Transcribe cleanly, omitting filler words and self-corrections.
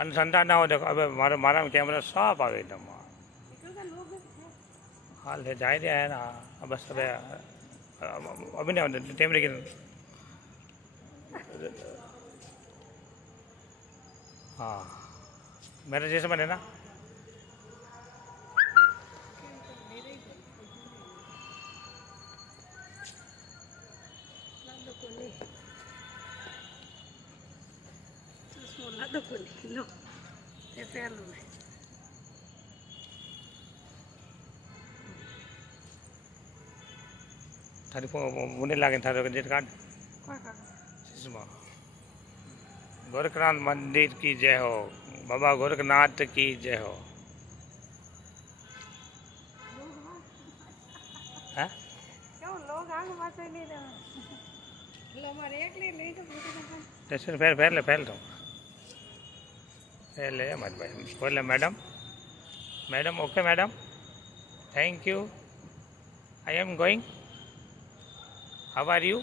अनुसंधान ना हो देखो अब मारा मारा में कैमरा साफ आवे एकदम हाल है जाए दिया है ना अब बस अब अभी नहीं टेमरे की हाँ मेरे जैसे बने ना थारी मुने लागे थारो डेट कार्ड गोरखनाथ मंदिर की जय हो बाबा गोरखनाथ की जय हो हैं टेंशन फेर ले तो मत भाई बोले madam madam okay madam thank you I am going how are you